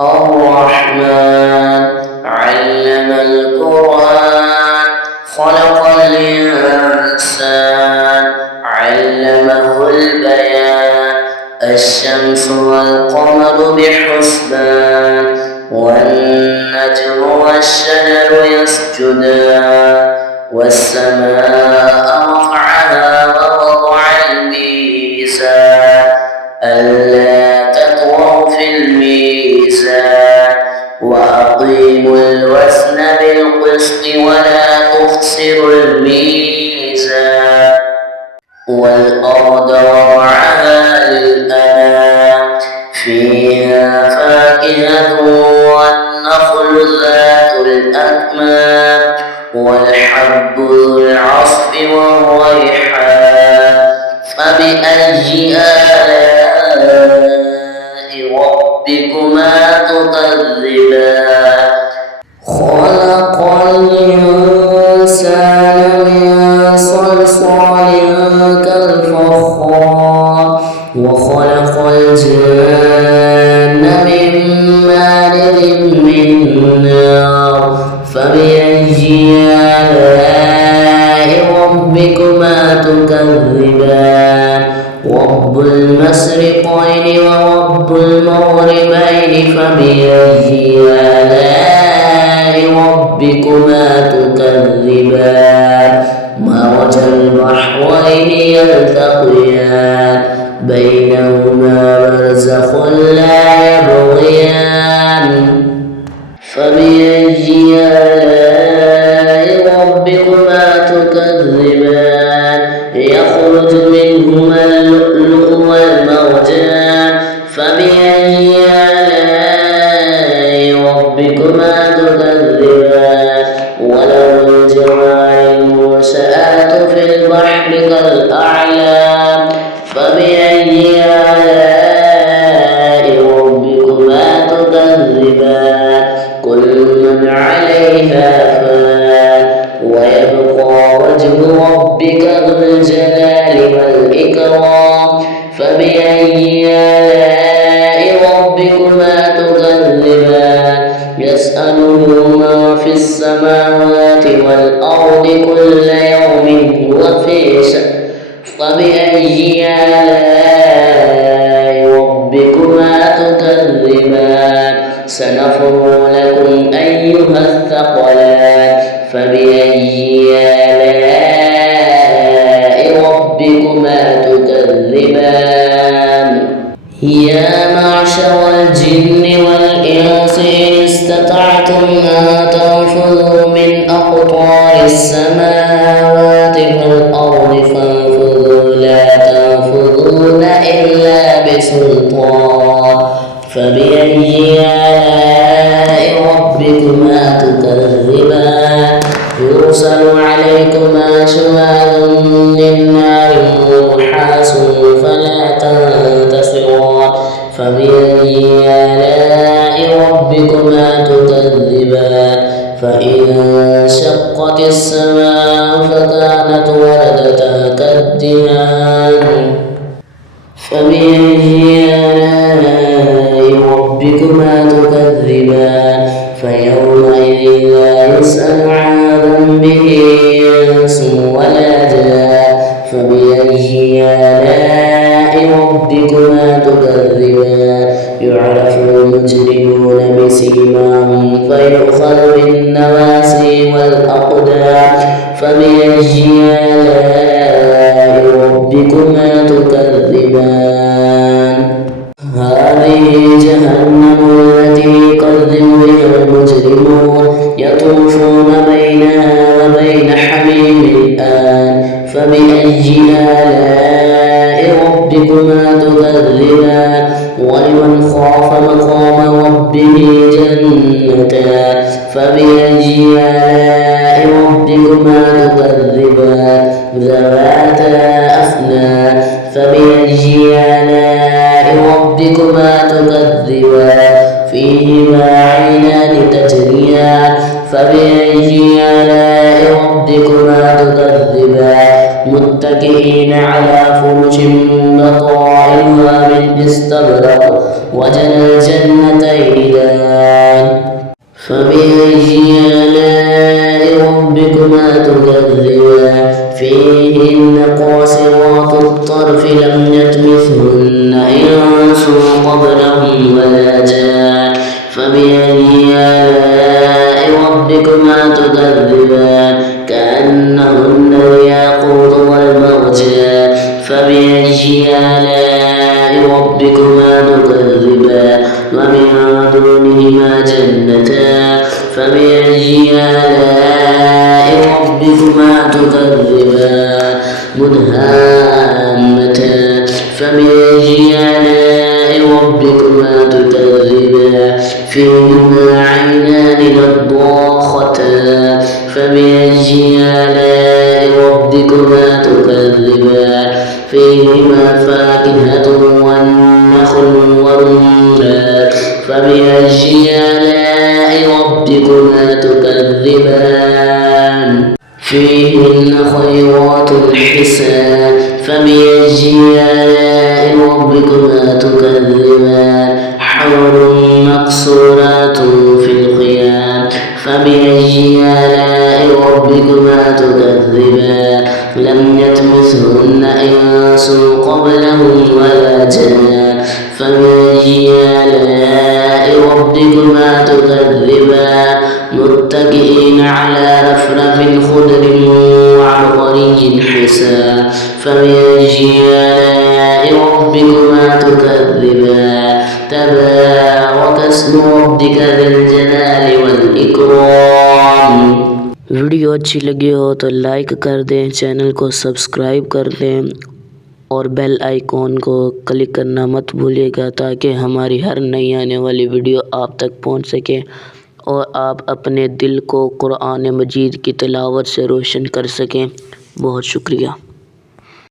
الرحمن علم القرآن خلق الإنسان علمه البيان الشمس والقمر بحسبان والنجم والشجر يسجدان والسماء رفعها ووضع الميزان ألا تطغوا في الميزان وأقيموا الوزن بالقسط ولا تخسروا الميزان والأرض وضعها للأنام فيها فاكهة والنخل ذات الأكمام والحب ذو العصف والريحان فبأي آلاء ربكما تكذبان خلق الإنسان من صلصال كالفخار وخلق الجن من مارد من نار فبأي آلاء ربكما تكذبان رب المشرقين ورب المغربين فبأي آلاء ربكما تكذبان مرج البحرين يلتقيان بينهما برزخ لا يبغيان فبأي آلاء ربكما تكذبان يخرج منهما اللؤلؤ والمرجان فبأي آلاء ربكما تكذبان وله الجوار المنشآت في البحر كالأعلام فبأي آلاء ربكما تكذبان كل من عليها فان ويبقى وجه ربك ذو الجلال والإكرام فبأي آلاء ربكما تكذبان يسأله من في السماوات والأرض كل يوم هو في شأن فبأي آلاء ربكما تكذبان سنفرغ لكم أيها الثقلان فبأي آلاء ربكما تكذبان يا معشر الجن والإنس إن استطعتم أن تنفذوا من أقطار السماوات والأرض فانفذوا لا تنفذون إلا بسلطان فبأي آلاء ربكما تكذبان يرسل عليكما شواظ من نار ونحاس فلا تنتصران فبأي آلاء ربكما تكذبان فإذا انشقت السماء فكانت وردة كالدهان فبأي آلاء ربكما تكذبان فيومئذ لا يسأل عن ذنبه إنس ولا جان فبأي آلاء ربكما تكذبان يعرف المجرمون بسيماهم فيؤخذ بالنواسي والأقدام فبأي آلاء ربكما تكذبان هذه جهنم التي يكذب بها المجرمون يطوفون بينها وبين حميم الآن فبأي آلاء ربكما تكذبان ولمن خاف مقام ربه جنتان فبأي آلاء ربكما تكذبان ذواتا أفنان فبأي آلاء ربكما تكذبان فيهما عينان تجريان فبأي آلاء ربكما تكذبان متكئين على فرش بطائنها من استبرق وجنى الجنتين فبأي آلاء ربكما تكذبان كأنهن الياقوت والمرجان فبأي آلاء ربكما تكذبان ومن دونهما جنتان فبأي آلاء ربكما تكذبان مدهامتان فبأي آلاء ربكما تكذبان فيهما عينان نضاختان فبأي آلاء ربكما تكذبان فيهما فاكهة والنخل والرمان فبأي آلاء ربكما تكذبان فيهن خيرات حسان فبأي آلاء ربكما تكذبان حور مقصورات في الخيام فبأي آلاء ربكما تكذبان لم يطمثهن إنس قبلهم ولا جان فبأي آلاء ربكما تكذبان متكئين على رفرف خضر وعبقري حسان فبأي آلاء ربكما تكذبان تبارك اسم ربك ذي الجلال والإكرام। वीडियो अच्छी लगी हो तो लाइक कर दें, चैनल को सब्सक्राइब कर दें और बेल आइकॉन को क्लिक करना मत भूलिएगा ताकि हमारी हर नई आने वाली वीडियो आप तक पहुंच सके और आप अपने दिल को कुरान मजीद की तिलावत से रोशन कर सकें। बहुत शुक्रिया।